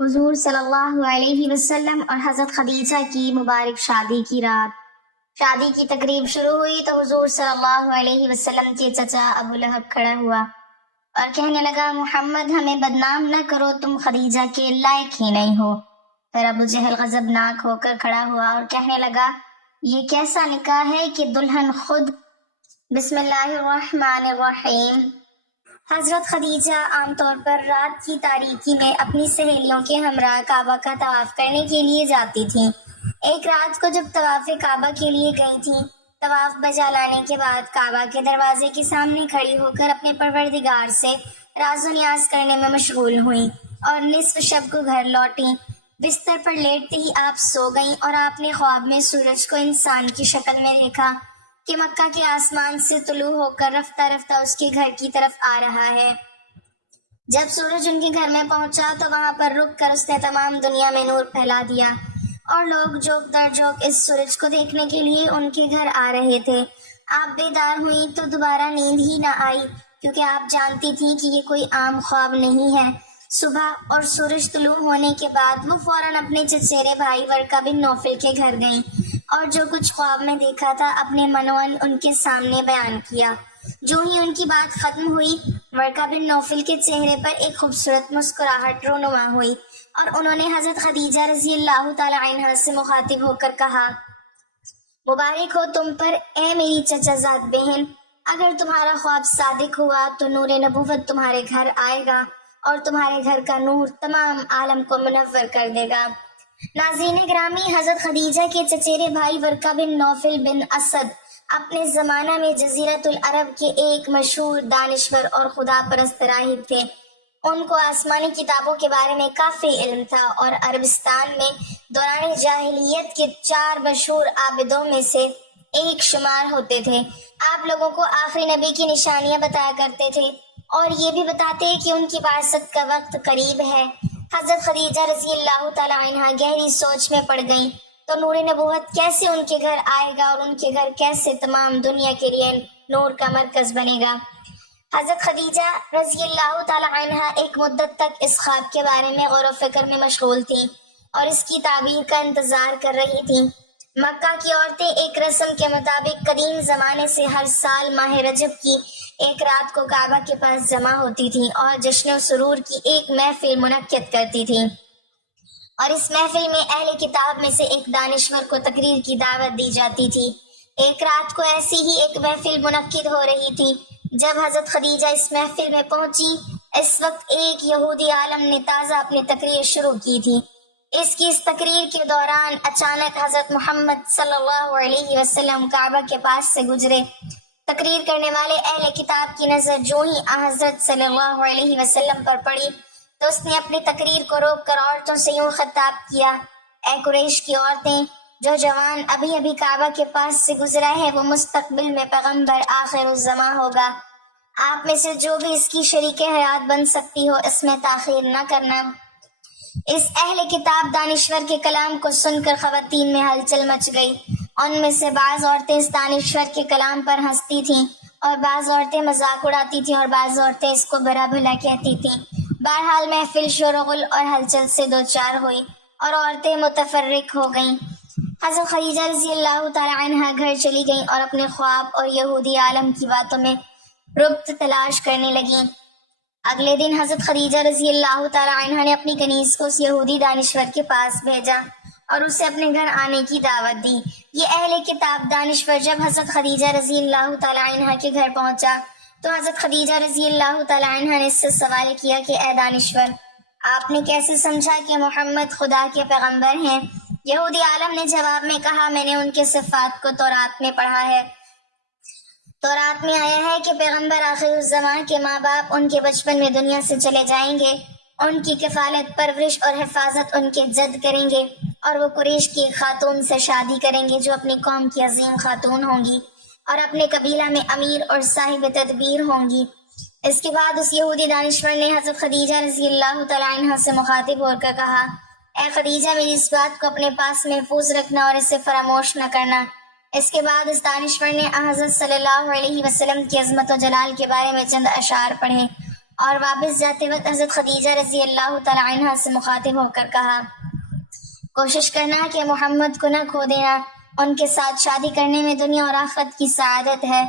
حضور صلی اللہ علیہ وسلم اور حضرت خدیجہ کی مبارک شادی کی رات۔ شادی کی تقریب شروع ہوئی تو حضور صلی اللہ علیہ وسلم کے چچا ابو لہب کھڑا ہوا اور کہنے لگا، محمد ہمیں بدنام نہ کرو، تم خدیجہ کے لائق ہی نہیں ہو۔ پھر ابو جہل غضبناک ہو کر کھڑا ہوا اور کہنے لگا، یہ کیسا نکاح ہے کہ دلہن خود بسم اللہ الرحمن الرحیم۔ حضرت خدیجہ عام طور پر رات کی تاریکی میں اپنی سہیلیوں کے ہمراہ کعبہ کا طواف کرنے کے لیے جاتی تھیں۔ ایک رات کو جب طواف کعبہ کے لیے گئی تھیں، طواف بجا لانے کے بعد کعبہ کے دروازے کے سامنے کھڑی ہو کر اپنے پروردگار سے راز و نیاز کرنے میں مشغول ہوئیں اور نصف شب کو گھر لوٹیں۔ بستر پر لیٹتے ہی آپ سو گئیں اور آپ نے خواب میں سورج کو انسان کی شکل میں دیکھا کہ مکہ کے آسمان سے طلوع ہو کر رفتہ رفتہ اس کے گھر کی طرف آ رہا ہے۔ جب سورج ان کے گھر میں پہنچا تو وہاں پر رک کر اس نے تمام دنیا میں نور پھیلا دیا اور لوگ جوک در جوک اس سورج کو دیکھنے کے لیے ان کے گھر آ رہے تھے۔ آپ بیدار ہوئیں تو دوبارہ نیند ہی نہ آئی، کیونکہ آپ جانتی تھیں کہ یہ کوئی عام خواب نہیں ہے۔ صبح اور سورج طلوع ہونے کے بعد وہ فوراً اپنے چچیرے بھائی ورقہ بن نوفل کے گھر گئیں اور جو کچھ خواب میں دیکھا تھا اپنے منوان ان کے سامنے بیان کیا۔ جو ہی ان کی بات ختم ہوئی، ورقہ بن نوفل کے چہرے پر ایک خوبصورت مسکراہٹ رونما ہوئی اور انہوں نے حضرت خدیجہ رضی اللہ تعالی عنہا سے مخاطب ہو کر کہا، مبارک ہو تم پر اے میری چچا زاد بہن، اگر تمہارا خواب صادق ہوا تو نور نبوت تمہارے گھر آئے گا اور تمہارے گھر کا نور تمام عالم کو منور کر دے گا۔ ناظرین گرامی، حضرت خدیجہ کے چچیرے بھائی ورقہ بن نوفل بن اسد اپنے زمانہ میں جزیرۃ العرب کے ایک مشہور دانشور اور خدا پرست راہب تھے۔ ان کو آسمانی کتابوں کے بارے میں کافی علم تھا اور عربستان میں دوران جاہلیت کے 4 مشہور عابدوں میں سے ایک شمار ہوتے تھے۔ آپ لوگوں کو آخری نبی کی نشانیاں بتایا کرتے تھے اور یہ بھی بتاتے کہ ان کی بعثت کا وقت قریب ہے۔ حضرت خدیجہ رضی اللہ تعالی عنہا گہری سوچ میں پڑ گئیں تو نور نبوت کیسے ان کے گھر آئے گا اور ان کے گھر کیسے تمام دنیا کے لیے نور کا مرکز بنے گا۔ حضرت خدیجہ رضی اللہ تعالی عنہا ایک مدت تک اس خواب کے بارے میں غور و فکر میں مشغول تھیں اور اس کی تعبیر کا انتظار کر رہی تھیں۔ مکہ کی عورتیں ایک رسم کے مطابق قدیم زمانے سے ہر سال ماہ رجب کی ایک رات کو کعبہ کے پاس جمع ہوتی تھیں اور جشن و سرور کی ایک محفل منعقد کرتی تھیں، اور اس محفل میں اہل کتاب میں سے ایک دانشور کو تقریر کی دعوت دی جاتی تھی۔ ایک رات کو ایسی ہی ایک محفل منعقد ہو رہی تھی۔ جب حضرت خدیجہ اس محفل میں پہنچی، اس وقت ایک یہودی عالم نے تازہ اپنی تقریر شروع کی تھی۔ اس تقریر کے دوران اچانک حضرت محمد صلی اللہ علیہ وسلم کعبہ کے پاس سے گزرے۔ تقریر کرنے والے اہل کتاب کی نظر جو ہی حضرت صلی اللہ علیہ وسلم پر پڑی تو اس نے اپنی تقریر کو روک کر عورتوں سے یوں خطاب کیا، اے قریش کی عورتیں، جو جوان ابھی ابھی کعبہ کے پاس سے گزرا ہے وہ مستقبل میں پیغمبر آخر الزمان ہوگا۔ آپ میں سے جو بھی اس کی شریک حیات بن سکتی ہو اس میں تاخیر نہ کرنا۔ اس اہل کتاب دانشور کے کلام کو سن کر خواتین میں ہلچل مچ گئی۔ ان میں سے بعض عورتیں اس دانشور کے کلام پر ہنستی تھیں اور بعض عورتیں مذاق اڑاتی تھیں اور بعض عورتیں اس کو برا بھلا کہتی تھیں۔ بہرحال محفل شور و غل اور ہلچل سے دوچار ہوئی اور عورتیں متفرق ہو گئیں۔ حضرت خدیجہ رضی اللہ تعالی عنہا گھر چلی گئیں اور اپنے خواب اور یہودی عالم کی باتوں میں ربط تلاش کرنے لگیں۔ اگلے دن حضرت خدیجہ رضی اللہ تعالی عنہا نے اپنی کنیز کو اس یہودی دانشور کے پاس بھیجا اور اسے اپنے گھر آنے کی دعوت دی۔ یہ اہل کتاب دانشور جب حضرت خدیجہ رضی اللہ تعالی عنہا کے گھر پہنچا تو حضرت خدیجہ رضی اللہ تعالی عنہا نے اس سے سوال کیا کہ اے دانشور، آپ نے کیسے سمجھا کہ محمد خدا کے پیغمبر ہیں؟ یہودی عالم نے جواب میں کہا، میں نے ان کے صفات کو تورات میں پڑھا ہے۔ تورات میں آیا ہے کہ پیغمبر آخر الزمان کے ماں باپ ان کے بچپن میں دنیا سے چلے جائیں گے، ان کی کفالت پرورش اور حفاظت ان کے جد کریں گے اور وہ قریش کی خاتون سے شادی کریں گے جو اپنی قوم کی عظیم خاتون ہوں گی اور اپنے قبیلہ میں امیر اور صاحب تدبیر ہوں گی۔ اس کے بعد اس یہودی دانشور نے حضرت خدیجہ رضی اللہ تعالی عنہا سے مخاطب ہو کر کہا، اے خدیجہ، میری اس بات کو اپنے پاس محفوظ رکھنا اور اسے فراموش نہ کرنا۔ اس کے بعد اس دانشور نے حضرت صلی اللہ علیہ وسلم کی عظمت و جلال کے بارے میں چند اشعار پڑھے اور واپس جاتے وقت حضرت خدیجہ رضی اللہ تعالی عنہ سے مخاطب ہو کر کہا کوشش کرنا کہ محمد کو نہ کھو دینا، ان کے ساتھ شادی کرنے میں دنیا اور آخرت کی سعادت ہے۔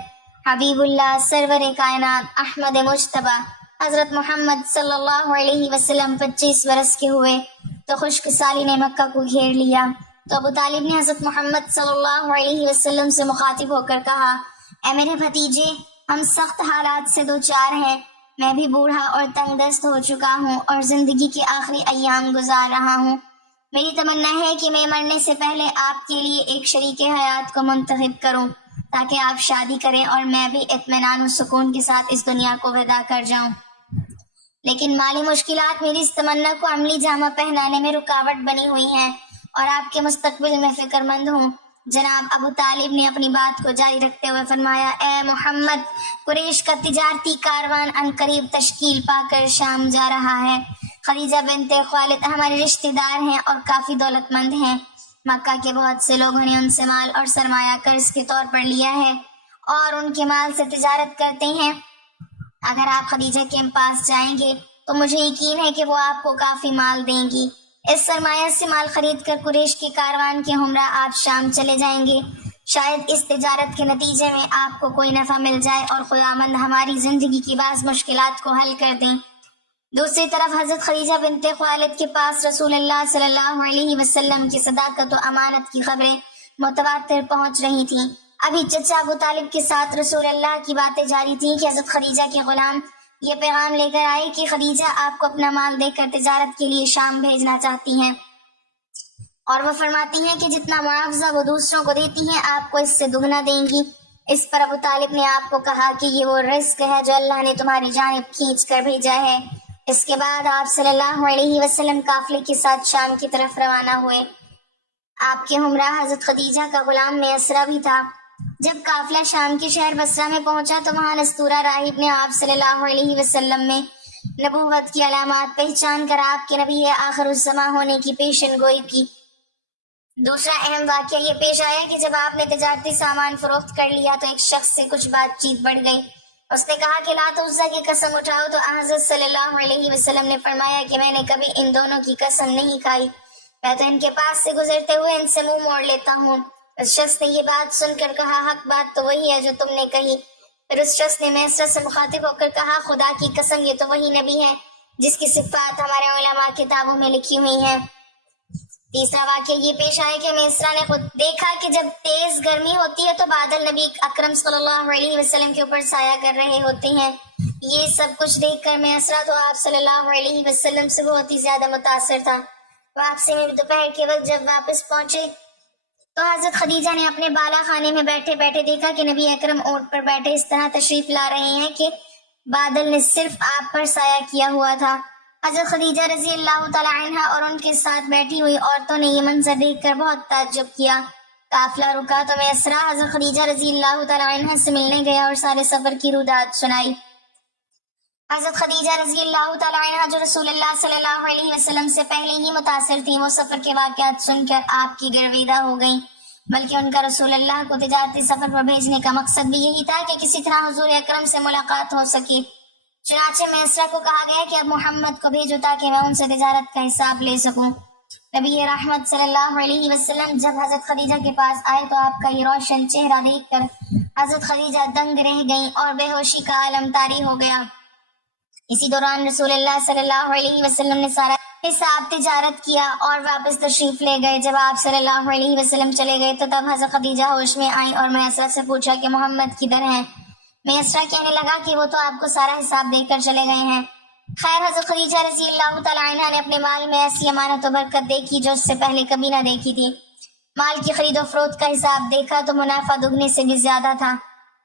حبیب اللہ سرور کائنات احمد مجتبیٰ حضرت محمد صلی اللہ علیہ وسلم 25 برس کے ہوئے تو خشک سالی نے مکہ کو گھیر لیا، تو ابو طالب نے حضرت محمد صلی اللہ علیہ وسلم سے مخاطب ہو کر کہا اے میرے بھتیجے، ہم سخت حالات سے دوچار ہیں، میں بھی بوڑھا اور تنگ دست ہو چکا ہوں اور زندگی کے آخری ایام گزار رہا ہوں۔ میری تمنا ہے کہ میں مرنے سے پہلے آپ کے لیے ایک شریک حیات کو منتخب کروں تاکہ آپ شادی کریں اور میں بھی اطمینان و سکون کے ساتھ اس دنیا کو وداع کر جاؤں، لیکن مالی مشکلات میری اس تمنا کو عملی جامہ پہنانے میں رکاوٹ بنی ہوئی ہیں اور آپ کے مستقبل میں فکر مند ہوں۔ جناب ابو طالب نے اپنی بات کو جاری رکھتے ہوئے فرمایا اے محمد، قریش کا تجارتی کاروان عنقریب تشکیل پا کر شام جا رہا ہے۔ خدیجہ بنت خویلد ہمارے رشتہ دار ہیں اور کافی دولت مند ہیں، مکہ کے بہت سے لوگوں نے ان سے مال اور سرمایہ قرض کے طور پر لیا ہے اور ان کے مال سے تجارت کرتے ہیں۔ اگر آپ خدیجہ کے پاس جائیں گے تو مجھے یقین ہے کہ وہ آپ کو کافی مال دیں گی۔ اس سرمایہ سے مال خرید کر قریش کے کاروان کے ہمراہ آپ شام چلے جائیں گے، شاید اس تجارت کے نتیجے میں آپ کو کوئی نفع مل جائے اور خداوند ہماری زندگی کی بعض مشکلات کو حل کر دیں۔ دوسری طرف حضرت خدیجہ بنت خویلد کے پاس رسول اللہ صلی اللہ علیہ وسلم کی صداقت و امانت کی خبریں متواتر پہنچ رہی تھیں۔ ابھی چچا ابو طالب کے ساتھ رسول اللہ کی باتیں جاری تھیں کہ حضرت خدیجہ کے غلام یہ پیغام لے کر آئے کہ خدیجہ آپ کو اپنا مال دے کر تجارت کے لیے شام بھیجنا چاہتی ہیں، اور وہ فرماتی ہیں کہ جتنا معاوضہ وہ دوسروں کو دیتی ہیں آپ کو اس سے دگنا دیں گی۔ اس پر ابو طالب نے آپ کو کہا کہ یہ وہ رزق ہے جو اللہ نے تمہاری جانب کھینچ کر بھیجا ہے۔ اس کے بعد آپ صلی اللہ علیہ وسلم قافلے کے ساتھ شام کی طرف روانہ ہوئے۔ آپ کے ہمراہ حضرت خدیجہ کا غلام میسرہ بھی تھا۔ جب قافلہ شام کے شہر بصرہ میں پہنچا تو وہاں نستورہ راہب نے آپ صلی اللہ علیہ وسلم میں نبوت کی علامات پہچان کر آپ کے نبی آخر الزماں ہونے کی پیشن گوئی کی۔ دوسرا اہم واقعہ یہ پیش آیا کہ جب آپ نے تجارتی سامان فروخت کر لیا تو ایک شخص سے کچھ بات چیت بڑھ گئی۔ اس نے کہا کہ لات و عزیٰ کی قسم اٹھاؤ، تو حضرت صلی اللہ علیہ وسلم نے فرمایا کہ میں نے کبھی ان دونوں کی قسم نہیں کھائی، میں تو ان کے پاس سے گزرتے ہوئے ان سے منہ موڑ لیتا ہوں۔ اس شخص نے یہ بات سن کر کہا حق بات تو وہی ہے جو تم نے کہی۔ پھر اس شخص نے میسرہ سے مخاطب ہو کر کہا خدا کی قسم یہ تو وہی نبی ہے جس کی صفات ہمارے علماء کتابوں میں لکھی ہوئی ہیں۔ تیسرا واقعہ یہ پیش آیا کہ میسرہ نے خود دیکھا کہ جب تیز گرمی ہوتی ہے تو بادل نبی اکرم صلی اللہ علیہ وسلم کے اوپر سایہ کر رہے ہوتے ہیں۔ یہ سب کچھ دیکھ کر میسرہ تو آپ صلی اللہ علیہ وسلم سے بہت ہی زیادہ متاثر تھا۔ واپسی میں دوپہر کے وقت جب واپس پہنچے تو حضرت خدیجہ نے اپنے بالا خانے میں بیٹھے بیٹھے دیکھا کہ نبی اکرم اونٹ پر بیٹھے اس طرح تشریف لا رہے ہیں کہ بادل نے صرف آپ پر سایہ کیا ہوا تھا۔ حضرت خدیجہ رضی اللہ تعالی عنہا اور ان کے ساتھ بیٹھی ہوئی عورتوں نے یہ منظر دیکھ کر بہت تعجب کیا۔ قافلہ رکا تو میسرہ حضرت خدیجہ رضی اللہ تعالی عنہا سے ملنے گیا اور سارے سفر کی رودات سنائی۔ حضرت خدیجہ رضی اللہ تعالی عنہا جو رسول اللہ صلی اللہ علیہ وسلم سے پہلے ہی متاثر تھی، وہ سفر کے واقعات سن کر آپ کی گرویدہ ہو گئیں، بلکہ ان کا رسول اللہ کو تجارتی سفر پر بھیجنے کا مقصد بھی یہی تھا کہ کسی طرح حضور اکرم سے ملاقات ہو سکے۔ چنانچہ میسرہ کو کہا گیا کہ اب محمد کو بھیجو تاکہ میں ان سے تجارت کا حساب لے سکوں۔ نبی رحمت صلی اللہ علیہ وسلم جب حضرت خدیجہ کے پاس آئے تو آپ کا یہ روشن چہرہ دیکھ کر حضرت خدیجہ دنگ رہ گئیں اور بے ہوشی کا عالم طاری ہو گیا۔ اسی دوران رسول اللہ صلی اللہ علیہ وسلم نے سارا حساب تجارت کیا اور واپس تشریف لے گئے۔ جب آپ صلی اللہ علیہ وسلم چلے گئے تو تب حضرت خدیجہ ہوش میں آئیں اور میسرہ سے پوچھا کہ محمد کدھر ہیں؟ میسرہ کہنے لگا کہ وہ تو آپ کو سارا حساب دے کر چلے گئے ہیں۔ خیر حضرت خدیجہ رضی اللہ تعالی عنہا نے اپنے مال میں ایسی امانت و برکت دیکھی جو اس سے پہلے کبھی نہ دیکھی تھی۔ مال کی خرید و فروخت کا حساب دیکھا تو منافع دگنے سے بھی زیادہ تھا۔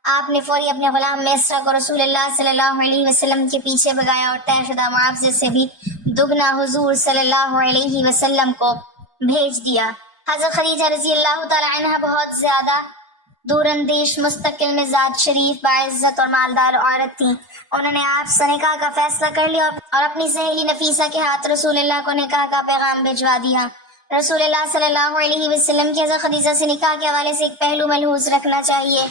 آپ نے فوری اپنے غلام میسرہ کو رسول اللہ صلی اللہ علیہ وسلم کے پیچھے بھگایا اور طے شدہ معاوضے سے بھی دگنا حضور صلی اللہ علیہ وسلم کو بھیج دیا۔ حضرت خدیجہ رضی اللہ تعالی عنہا بہت زیادہ دور اندیش، مستقل مزاج، شریف، باعزت اور مالدار عورت تھیں۔ انہوں نے آپ سے نکاح کا فیصلہ کر لیا اور اپنی سہیلی نفیسہ کے ہاتھ رسول اللہ کو نکاح کا پیغام بھجوا دیا۔ رسول اللہ صلی اللہ علیہ وسلم کی حضرت خدیجہ سے نکاح کے حوالے سے ایک پہلو ملحوظ رکھنا چاہیے۔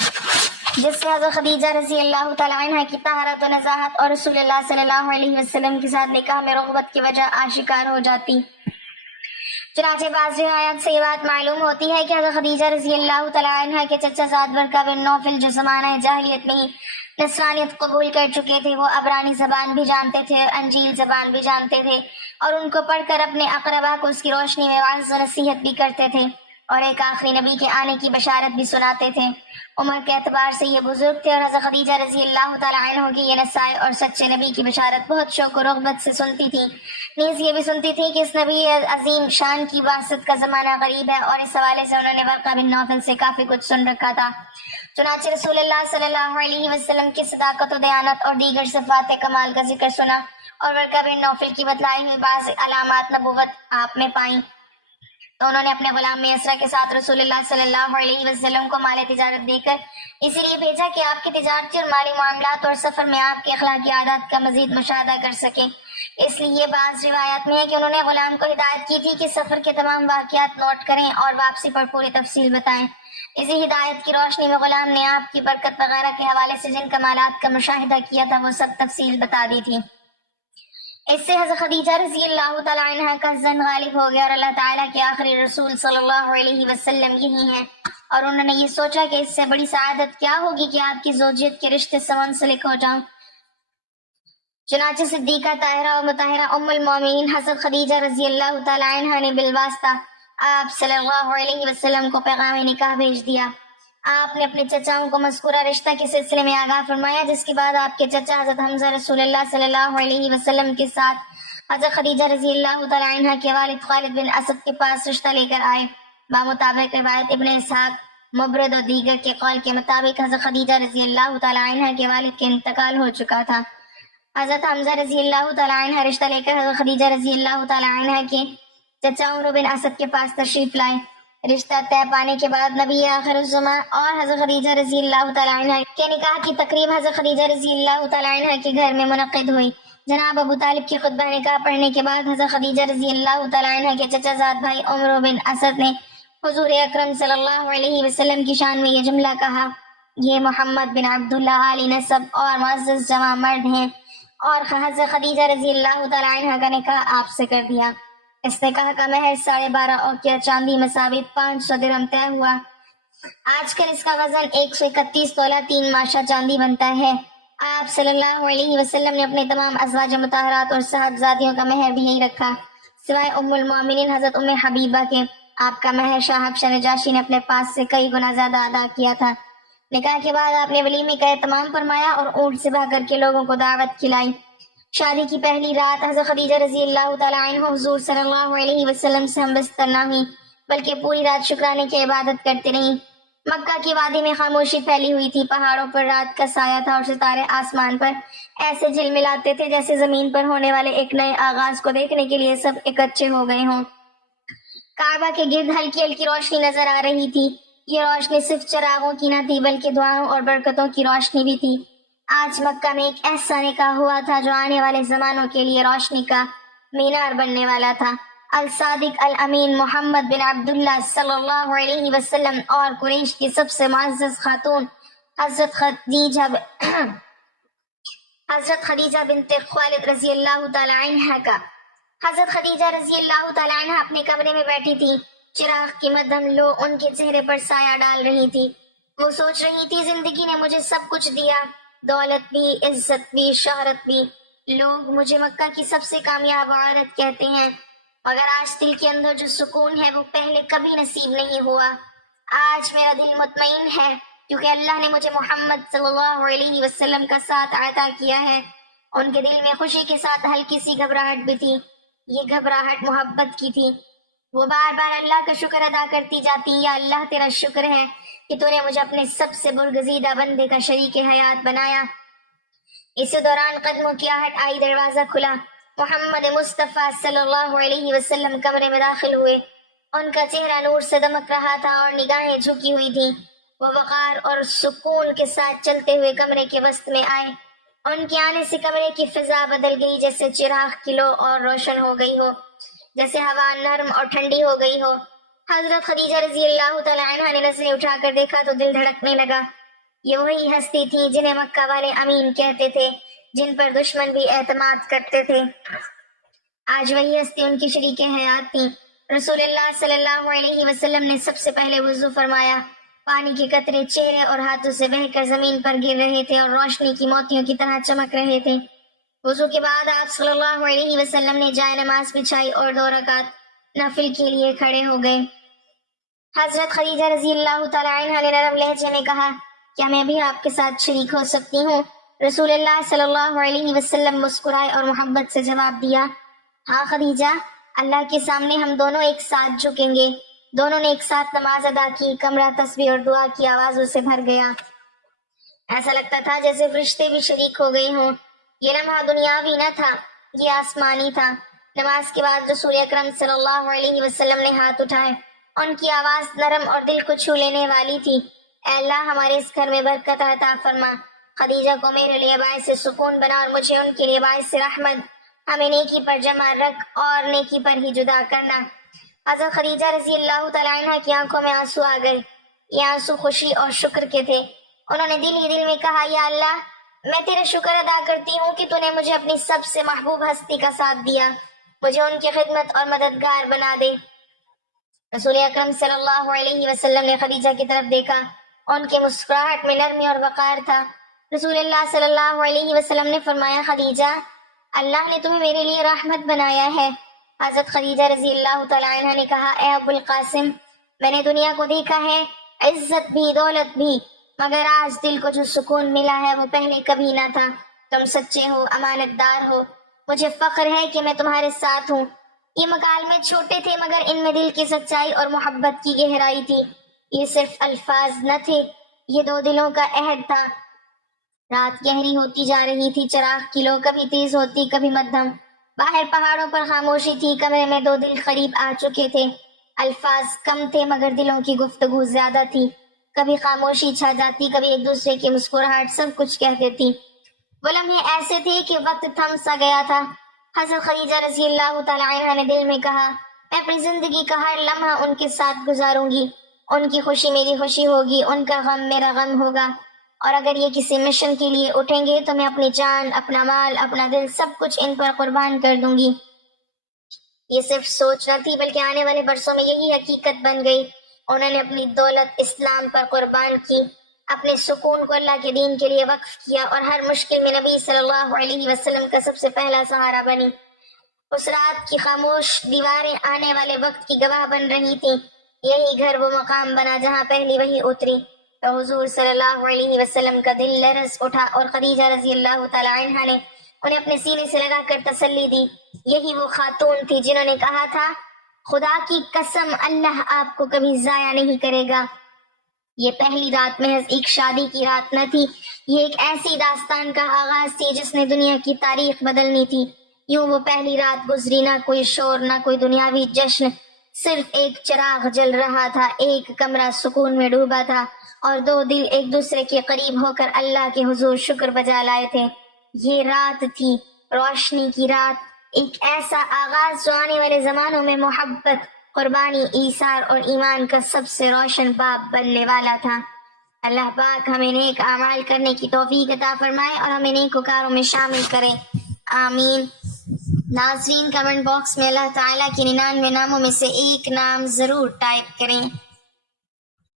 جس سے حضرت خدیجہ رضی اللہ تعالیٰ عنہ کی طہارت و نزاہت اور رسول اللہ صلی اللہ علیہ وسلم کے ساتھ نکاح میں رغبت کی وجہ آشکار ہو جاتی۔ چنانچہ بعض روایات سے یہ بات معلوم ہوتی ہے کہ حضرت خدیجہ رضی اللہ تعالیٰ عنہ کے چچا زاد برقہ بن نوفل جو زمانہ جاہلیت میں ہی نصرانیت قبول کر چکے تھے، وہ عبرانی زبان بھی جانتے تھے اور انجیل زبان بھی جانتے تھے، اور ان کو پڑھ کر اپنے اقربا کو اس کی روشنی میں وعظ و نصیحت بھی کرتے تھے اور ایک آخری نبی کے آنے کی بشارت بھی سناتے تھے۔ عمر کے اعتبار سے یہ بزرگ تھے اور حضرت خدیجہ رضی اللہ تعالیٰ عنہ کی یہ نصائح اور سچے نبی کی بشارت بہت شوق و رغبت سے سنتی تھی۔ نیز یہ بھی سنتی تھی کہ اس نبی عظیم شان کی واسط کا زمانہ قریب ہے، اور اس حوالے سے انہوں نے ورقہ بن نوفل سے کافی کچھ سن رکھا تھا۔ چنانچہ رسول اللہ صلی اللہ علیہ وسلم کی صداقت و دیانت اور دیگر صفات کمال کا ذکر سنا، اور ورقہ بن نوفل کی بتلائی ہوئی بعض علامات نبوت آپ میں پائیں، تو انہوں نے اپنے غلام میسرہ کے ساتھ رسول اللہ صلی اللہ علیہ وسلم کو مال تجارت دے کر اسی لیے بھیجا کہ آپ کی تجارتی اور مالی معاملات اور سفر میں آپ کے اخلاقی عادات کا مزید مشاہدہ کر سکیں۔ اس لیے بعض روایات میں ہے کہ انہوں نے غلام کو ہدایت کی تھی کہ سفر کے تمام واقعات نوٹ کریں اور واپسی پر پوری تفصیل بتائیں۔ اسی ہدایت کی روشنی میں غلام نے آپ کی برکت وغیرہ کے حوالے سے جن کمالات کا مشاہدہ کیا تھا وہ سب تفصیل بتا دی تھی۔ اس سے حضرت خدیجہ رضی اللہ تعالیٰ عنہ کا ظن غالب ہو گیا اور اللہ تعالیٰ کے آخری رسول صلی اللہ علیہ وسلم یہی ہیں، اور انہوں نے یہ سوچا کہ اس سے بڑی سعادت کیا ہوگی کہ آپ کی زوجیت کے رشتے سے منسلک ہو جاؤں۔ چنانچہ صدیقہ طاہرہ و مطہرہ ام المومنین حضرت خدیجہ رضی اللہ تعالیٰ عنہ نے بالواسطہ آپ صلی اللہ علیہ وسلم کو پیغام نکاح بھیج دیا۔ آپ نے اپنے چچاؤں کو مذکورہ رشتہ کے سلسلے میں آگاہ فرمایا، جس کے بعد آپ کے چچا حضرت حمزہ رسول اللہ صلی اللہ علیہ وسلم کے ساتھ حضرت خدیجہ رضی اللہ تعالیٰ عنہ کے والد خالد بن اسد کے پاس رشتہ لے کر آئے۔ بمطابق روایت ابن اسحاق، مبرد اور دیگر کے قول کے مطابق حضرت خدیجہ رضی اللہ تعالیٰ عنہ کے والد کے انتقال ہو چکا تھا۔ حضرت حمزہ رضی اللہ تعالیٰ عنہ رشتہ لے کر حضرت خدیجہ رضی اللہ تعالیٰ عنہ کے چچا عمرو بن اسد کے پاس تشریف لائے۔ رشتہ طے پانے کے بعد نبی آخر الزمان اور حضرت خدیجہ رضی اللہ تعالیٰ عنہ کے نکاح کی تقریب حضرت خدیجہ رضی اللہ تعالیٰ عنہ کے گھر میں منعقد ہوئی۔ جناب ابو طالب کی خطبہ نکاح پڑھنے کے بعد حضرت خدیجہ رضی اللہ تعالیٰ عنہ کے چچا زاد بھائی عمرو بن اسد نے حضور اکرم صلی اللہ علیہ وسلم کی شان میں یہ جملہ کہا: یہ محمد بن عبداللہ علی نسب اور معزز جوان مرد ہیں، اور حضرت خدیجہ رضی اللہ تعالیٰ عنہ کا نکاح آپ سے کر دیا۔ اس نکاح کا مہر 12.5 اوقیہ چاندی مساوی 500 درہم طے ہوا۔ آج کل اس کا وزن 131 تولہ 3 ماشا چاندی بنتا ہے۔ آپ صلی اللہ علیہ وسلم نے اپنے تمام ازواج مطہرات اور صاحبزادیوں کا مہر بھی یہی رکھا، سوائے ام المومنین حضرت ام حبیبہ کے۔ آپ کا مہر شاہ حبشہ نجاشی نے اپنے پاس سے کئی گنا زیادہ ادا کیا تھا۔ نکاح کے بعد آپ نے ولیمے کا اہتمام فرمایا اور اونٹ سے بہا کر کے لوگوں کو دعوت کھلائی۔ شادی کی پہلی رات حضرت خدیجہ رضی اللہ تعالیٰ عنہ حضور صلی اللہ علیہ وسلم سے ہم بستر نہ ہوئی، بلکہ پوری رات شکرانے کی عبادت کرتے رہیں۔ مکہ کی وادی میں خاموشی پھیلی ہوئی تھی، پہاڑوں پر رات کا سایہ تھا اور ستارے آسمان پر ایسے جھلملاتے تھے جیسے زمین پر ہونے والے ایک نئے آغاز کو دیکھنے کے لیے سب اکٹھے ہو گئے ہوں۔ کعبہ کے گرد ہلکی ہلکی روشنی نظر آ رہی تھی۔ یہ روشنی صرف چراغوں کی نہ تھی بلکہ دعاؤں اور برکتوں کی روشنی بھی تھی۔ آج مکہ میں ایک ایسا نکاح ہوا تھا جو آنے والے زمانوں کے لیے روشنی کا مینار بننے والا تھا۔ الصادق الامین محمد بن عبداللہ صلی اللہ علیہ وسلم اور قریش کی سب سے معزز خاتون حضرت خدیجہ بنت خوالد رضی اللہ تعالی عنہ کا۔ حضرت خدیجہ رضی اللہ تعالی عنہ اپنے کمرے میں بیٹھی تھی، چراغ کی مدھم لو ان کے چہرے پر سایہ ڈال رہی تھی۔ وہ سوچ رہی تھی، زندگی نے مجھے سب کچھ دیا، دولت بھی، عزت بھی، شہرت بھی۔ لوگ مجھے مکہ کی سب سے کامیاب عورت کہتے ہیں، مگر آج دل کے اندر جو سکون ہے وہ پہلے کبھی نصیب نہیں ہوا۔ آج میرا دل مطمئن ہے کیونکہ اللہ نے مجھے محمد صلی اللہ علیہ وسلم کا ساتھ عطا کیا ہے۔ ان کے دل میں خوشی کے ساتھ ہلکی سی گھبراہٹ بھی تھی۔ یہ گھبراہٹ محبت کی تھی۔ وہ بار بار اللہ کا شکر ادا کرتی جاتی، یا اللہ تیرا شکر ہے کہ تو نے مجھے اپنے سب سے برگزیدہ بندے کا شریک حیات بنایا۔ اسی دوران قدموں کی آہٹ آئی، دروازہ کھلا، محمد مصطفیٰ صلی اللہ علیہ وسلم کمرے میں داخل ہوئے۔ ان کا چہرہ نور سے دمک رہا تھا اور نگاہیں جھکی ہوئی تھیں۔ وہ وقار اور سکون کے ساتھ چلتے ہوئے کمرے کے وسط میں آئے۔ ان کے آنے سے کمرے کی فضا بدل گئی، جیسے چراغ کی لو اور روشن ہو گئی ہو، جیسے ہوا نرم اور ٹھنڈی ہو گئی ہو۔ حضرت خدیجہ رضی اللہ تعالی عنہا نے نظریں اٹھا کر دیکھا تو دل دھڑکنے لگا۔ یہ وہی ہستی تھی جنہیں مکہ والے امین کہتے تھے، جن پر دشمن بھی اعتماد کرتے تھے۔ آج وہی ہستی ان کی شریک حیات تھی۔ رسول اللہ صلی اللہ علیہ وسلم نے سب سے پہلے وضو فرمایا۔ پانی کے قطرے چہرے اور ہاتھوں سے بہہ کر زمین پر گر رہے تھے اور روشنی کی موتیوں کی طرح چمک رہے تھے۔ وضو کے بعد آپ صلی اللہ علیہ وسلم نے جائے نماز بچھائی اور 2 رکعت نفل کے لیے کھڑے ہو گئے۔ حضرت خدیجہ رضی اللہ تعالی عنہا نے نرم لہجے میں کہا، کیا میں بھی آپ کے ساتھ شریک ہو سکتی ہوں؟ رسول اللہ صلی اللہ علیہ وسلم مسکرائے اور محبت سے جواب دیا، ہاں خدیجہ، اللہ کے سامنے ہم دونوں ایک ساتھ جھکیں گے۔ دونوں نے ایک ساتھ نماز ادا کی۔ کمرہ تسبیح اور دعا کی آوازوں سے بھر گیا۔ ایسا لگتا تھا جیسے فرشتے بھی شریک ہو گئے ہوں۔ یہ لمحہ دنیاوی نہ تھا، یہ آسمانی تھا۔ نماز کے بعد رسول اکرم صلی اللہ علیہ وسلم نے ہاتھ اٹھائے۔ ان کی آواز نرم اور دل کو چھو لینے والی تھی۔ اے اللہ، ہمارے اس گھر میں برکت عطا فرما، خدیجہ کو میرے لیے باعث سکون بنا اور مجھے ان کے لیے باعث رحمت۔ ہمیں نیکی پر جمع رکھ اور نیکی پر ہی جدا کرنا۔ حضرت خدیجہ رضی اللہ تعالی عنہ کی آنکھوں میں آنسو آ گئے۔ یہ آنسو خوشی اور شکر کے تھے۔ انہوں نے دل ہی دل میں کہا، یا اللہ، میں تیرے شکر ادا کرتی ہوں کہ تو نے مجھے اپنی سب سے محبوب ہستی کا ساتھ دیا، مجھے ان کی خدمت اور مددگار بنا دے۔ رسول اکرم صلی اللہ علیہ وسلم نے خدیجہ کی طرف دیکھا۔ ان کے مسکراہٹ میں نرمی اور وقار تھا۔ رسول اللہ صلی اللہ علیہ وسلم نے فرمایا، خدیجہ، اللہ نے تمہیں میرے لیے رحمت بنایا ہے۔ حضرت خدیجہ رضی اللہ تعالی عنہ نے کہا، اے ابو القاسم، میں نے دنیا کو دیکھا ہے، عزت بھی دولت بھی، مگر آج دل کو جو سکون ملا ہے وہ پہلے کبھی نہ تھا۔ تم سچے ہو، امانت دار ہو، مجھے فخر ہے کہ میں تمہارے ساتھ ہوں۔ یہ مکالمے چھوٹے تھے مگر ان میں دل کی سچائی اور محبت کی گہرائی تھی۔ یہ صرف الفاظ نہ تھے، یہ 2 دلوں کا عہد تھا۔ رات گہری ہوتی جا رہی تھی، چراغ کی لو کبھی تیز ہوتی کبھی مدھم۔ باہر پہاڑوں پر خاموشی تھی، کمرے میں 2 دل قریب آ چکے تھے۔ الفاظ کم تھے مگر دلوں کی گفتگو زیادہ تھی۔ کبھی خاموشی چھا جاتی، کبھی ایک دوسرے کی مسکراہٹ سب کچھ کہہ دیتی۔ وہ لمحے ایسے تھے کہ وقت تھم سا گیا تھا۔ حضرت خدیجہ رضی اللہ تعالی عنہا نے دل میں کہا، میں اپنی زندگی کا ہر لمحہ ان کے ساتھ گزاروں گی۔ ان کی خوشی میری خوشی ہوگی، ان کا غم میرا غم ہوگا، اور اگر یہ کسی مشن کے لیے اٹھیں گے تو میں اپنی جان، اپنا مال، اپنا دل سب کچھ ان پر قربان کر دوں گی۔ یہ صرف سوچ نہ تھی بلکہ آنے والے برسوں میں یہی حقیقت بن گئی۔ انہوں نے اپنی دولت اسلام پر قربان کی، اپنے سکون کو اللہ کے دین کے لیے وقف کیا، اور ہر مشکل میں نبی صلی اللہ علیہ وسلم کا سب سے پہلا سہارا بنی۔ اس رات کی خاموش دیواریں آنے والے وقت کی گواہ بن رہی تھیں۔ یہی گھر وہ مقام بنا جہاں پہلی وحی اتری۔ تو حضور صلی اللہ علیہ وسلم کا دل لرز اٹھا اور خدیجہ رضی اللہ تعالی عنہا نے انہیں اپنے سینے سے لگا کر تسلی دی۔ یہی وہ خاتون تھی جنہوں نے کہا تھا، خدا کی قسم، اللہ آپ کو کبھی ضائع نہیں کرے گا۔ یہ پہلی رات محض ایک شادی کی رات نہ تھی، یہ ایک ایسی داستان کا آغاز تھی جس نے دنیا کی تاریخ بدلنی تھی۔ یوں وہ پہلی رات گزری، نہ کوئی شور، نہ کوئی دنیاوی جشن، صرف ایک چراغ جل رہا تھا، ایک کمرہ سکون میں ڈوبا تھا، اور 2 دل ایک دوسرے کے قریب ہو کر اللہ کے حضور شکر بجا لائے تھے۔ یہ رات تھی روشنی کی رات، ایک ایسا آغاز جو آنے والے زمانوں میں محبت، قربانی، ایثار اور ایمان کا سب سے روشن باب بننے والا تھا۔ اللہ پاک ہمیں نیک اعمال کرنے کی توفیق عطا فرمائے اور ہمیں نیکوکاروں میں شامل کرے، آمین۔ ناظرین، کمنٹ باکس میں اللہ تعالیٰ کے 99 ناموں میں سے ایک نام ضرور ٹائپ کریں۔